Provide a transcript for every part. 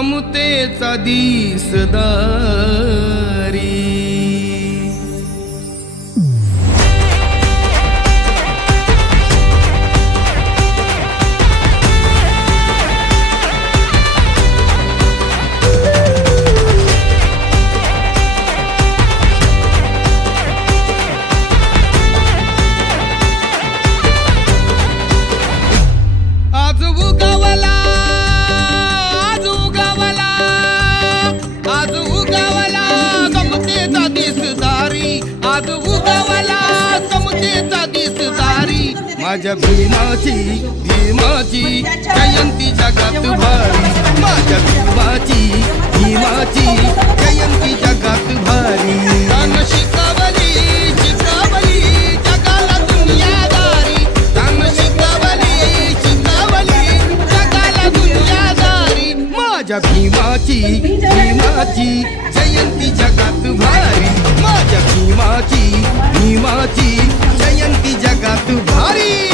समतेचा दिसदा. माझ्या भीमाची भीमाची जयंती जगात भारी. माझ्या भीमाची भीमाची जयंती जगात भारी. तान शिकवली शिकवली जगाला दुनियादारी. तान शिकवली शिकवली जगाला दुनियादारी. माझ्या भीमाची भीमाची जयंती जगात भारी. माझ्या भीमाची भीमाची जयंती जगात भारी.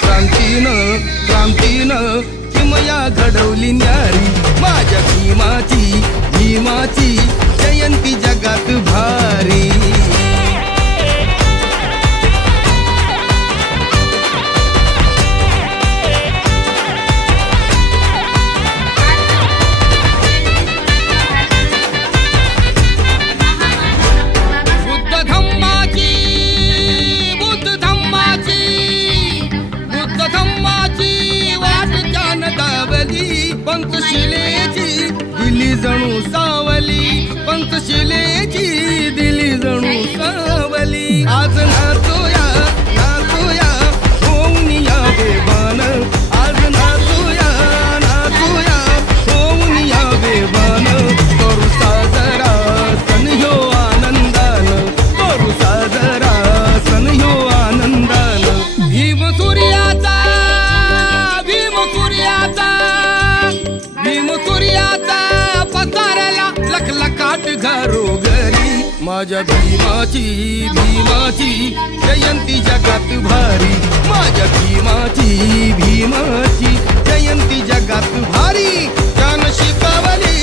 क्रांतीनं क्रांतीनं किमया घडवली न्यारी. माझ्या भीमाची भीमाची जयंती जगात भारी. माझ्या भीमाची भीमाची जयंती जगात भारी. माझ्या भीमाची भीमाची जयंती जगात भारी. त्यान शिकावली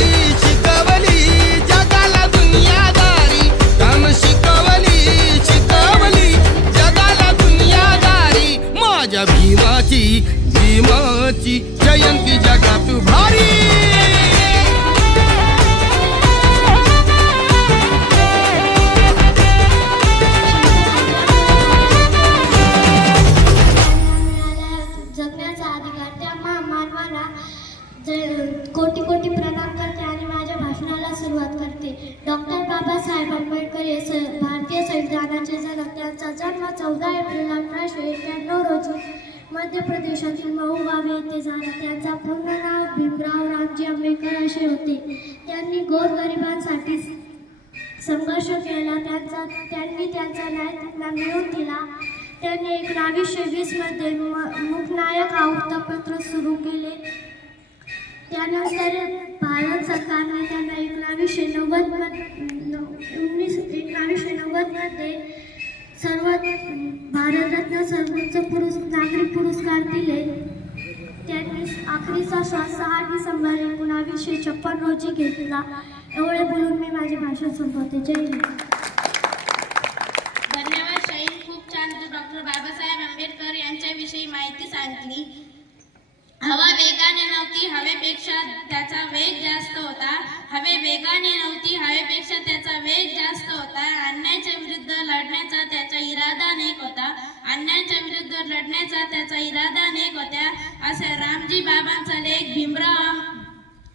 कोटी कोटी प्रणाम करते आणि माझ्या भाषणाला सुरुवात करते. डॉक्टर बाबासाहेब आंबेडकर हे स भारतीय संविधानाचे जनक त्यांचा जन्म चौदा एप्रिल अठराशे एक्क्याण्णव रोजी मध्य प्रदेशातील मऊ गावे येथे झाला. त्यांचा पूर्ण नाव भीमराव रामजी आंबेडकर असे होते. त्यांनी गोरगरिबांसाठी संघर्ष केला. त्यांचा त्यांनी त्यांचा न्याय त्यांना मिळवून दिला. त्यांनी एकोणावीसशे वीसमध्ये म मुखनायक आवृत्तपत्र वृत्तपत्र सुरू केले. त्यानंतर भारत सरकारने त्यांना एकोणावीसशे नव्वद उन्नीस एकोणावीसशे नव्वदमध्ये सर्वात भारतरत्न सर्वोच्च पुरुष नागरिक पुरस्कार दिले. त्यांनी आखरीचा श्वास सहा डिसेंबर एकोणावीसशे छप्पन रोजी घेतला. एवढे बोलून मी माझी भाषण संपवते. जय हिंद. धन्यवाद शाहीन. खूप छान. डॉक्टर बाबासाहेब आंबेडकर यांच्याविषयी माहिती सांगली हवा वेगाने नव्हती हवेपेक्षा त्याचा वेग जास्त होता. हवे वेगाने नव्हती हवेपेक्षा त्याचा वेग जास्त होता. अन्यायाच्या विरुद्ध लढण्याचा त्याचा इरादा नेक होता. अन्यायाच्या विरुद्ध लढण्याचा त्याचा इरादा नेक होत्या. असा रामजी बाबांचा लेख भीमराव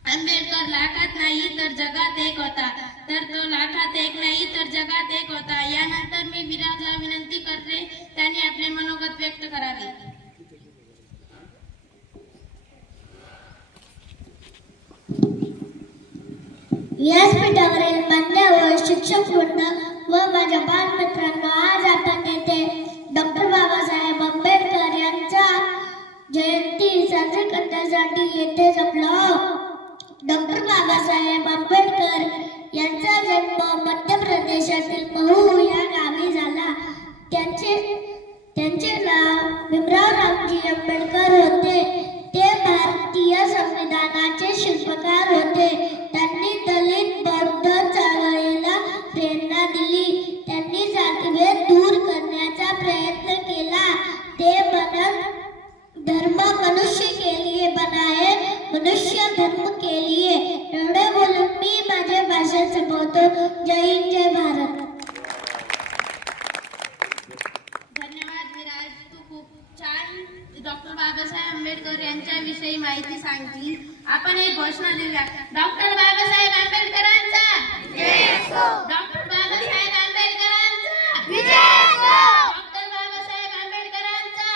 आंबेडकर लाखात नाही तर जगात एक होता. तर तो लाखात एक नाही तर जगात एक होता. यानंतर मी विराजला विनंती करते. त्यांनी आपले मनोगत व्यक्त करावे. व्यासपीठावरील मान्यवर शिक्षक वृंद छान डॉक्टर बाबासाहेब आंबेडकर यांच्याविषयी माहिती सांगितली. आपण एक घोषणा देऊया. डॉक्टर बाबासाहेब आंबेडकरांचा डॉक्टर बाबासाहेब आंबेडकरांचा डॉक्टर बाबासाहेब आंबेडकरांचा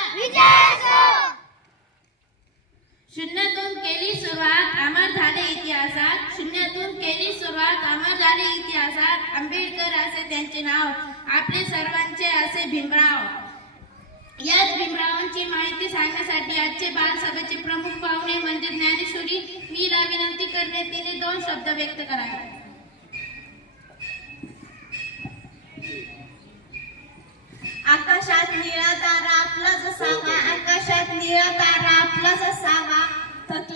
शून्यातून केली सुरुवात अमर झाले इतिहासात. शून्यातून केली सुरुवात अमर झाले इतिहासात. आंबेडकर असे त्यांचे नाव आपले सर्वांचे असे भीमराव. याच भीमरावांची माहिती सांगण्यासाठी आजचे बालसभेचे प्रमुख पाहुणे म्हणजे ज्ञानेश्वरी मी ला विनंती करणे तिने दोन शब्द व्यक्त करावे. आकाशात निळा तारा आपला जसावा आकाशात निळा तारा आपला जसावा.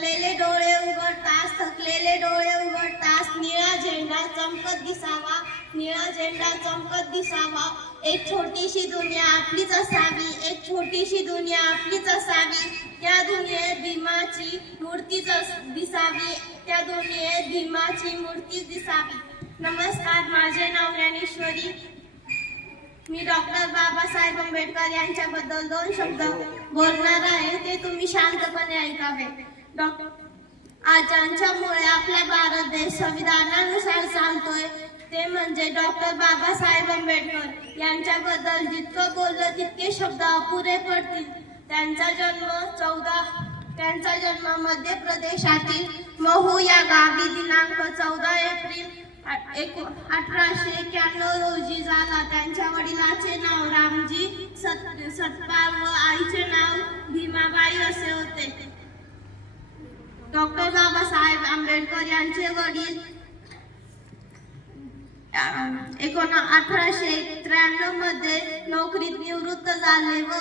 थकलेले डोळे उघडतास थकलेले डोळे उघडतास. निळा झेंडा चमकत दिसावा निळा झेंडा चमकत दिसावा. एक छोटीशी दुनिया आपलीच असावी एक छोटीशी दुनिया आपलीच असावी. त्या दुनियेत भीमाची मूर्तीच दिसावी त्या दुनियेत भीमाची मूर्तीच दिसावी. नमस्कार माझे नाव ज्ञानेश्वरी. मी डॉक्टर बाबासाहेब आंबेडकर यांच्याबद्दल दोन शब्द बोलणार आहे. ते तुम्ही शांतपणे ऐकावे. आज ज्यांच्यामुळे आपला भारत देश संविधानानुसार चालतोय. ते म्हणजे डॉक्टर बाबासाहेब आंबेडकर यांच्याबद्दल जितकं बोललं तितके शब्द अपुरे पडतील. त्यांचा जन्म चौदा त्यांचा जन्म मध्य प्रदेशातील महू या गावी दिनांक चौदा एप्रिल एक अठराशे एक्क्याण्णव रोजी झाला. त्यांच्या वडिलाचे नाव रामजी सत सतपाल व आईचे नाव भीमाबाई असे होते. डॉक्टर बाबासाहेब आंबेडकर यांचे वडील एकोण अठराशे त्र्याण्णवमध्ये नोकरीत निवृत्त झाले व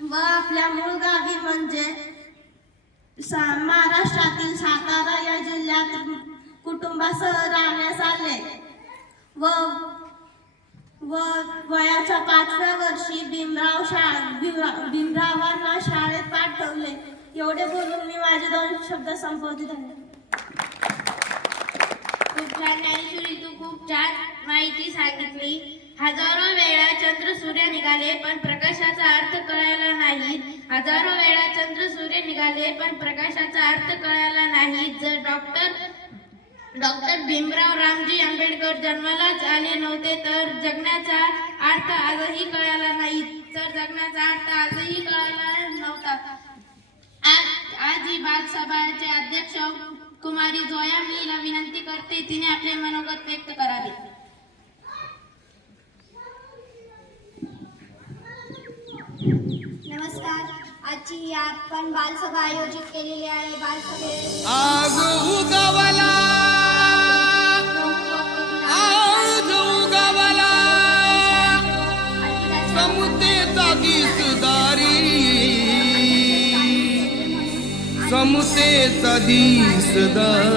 व आपल्या मूळ गावी म्हणजे सा- महाराष्ट्रातील सातारा या जिल्ह्यात कुटुंबासह राहण्यास आले. व व वयाच्या पाचव्या वर्षी भीमराव शाळा भीमरावांना शाळेत पाठवले. एवढे बोलून मी माझे दोन शब्द संपवते धन्यवाद. खूप छान ज्ञानेश्वरी तू खूप छान माहिती सांगितली. हजारो वेळा चंद्र सूर्य निघाले पण प्रकाशाचा अर्थ कळायला नाही. हजारो वेळा चंद्र सूर्य निघाले पण प्रकाशाचा अर्थ कळायला नाही. जर डॉक्टर डॉक्टर भीमराव रामजी आंबेडकर जन्मालाच आले नव्हते तर जगण्याचा अर्थ आजही कळायला नाही. तर जगण्याचा अर्थ आजही कळायला आज ही बालसभाचे अध्यक्ष कुमारी जोया मीला विनंती करते तिने आपले मनोगत व्यक्त करावे. नमस्कार. आजची आपण बालसभा आयोजित केलेली आहे. बालसभेत समतेचा दिसदारी.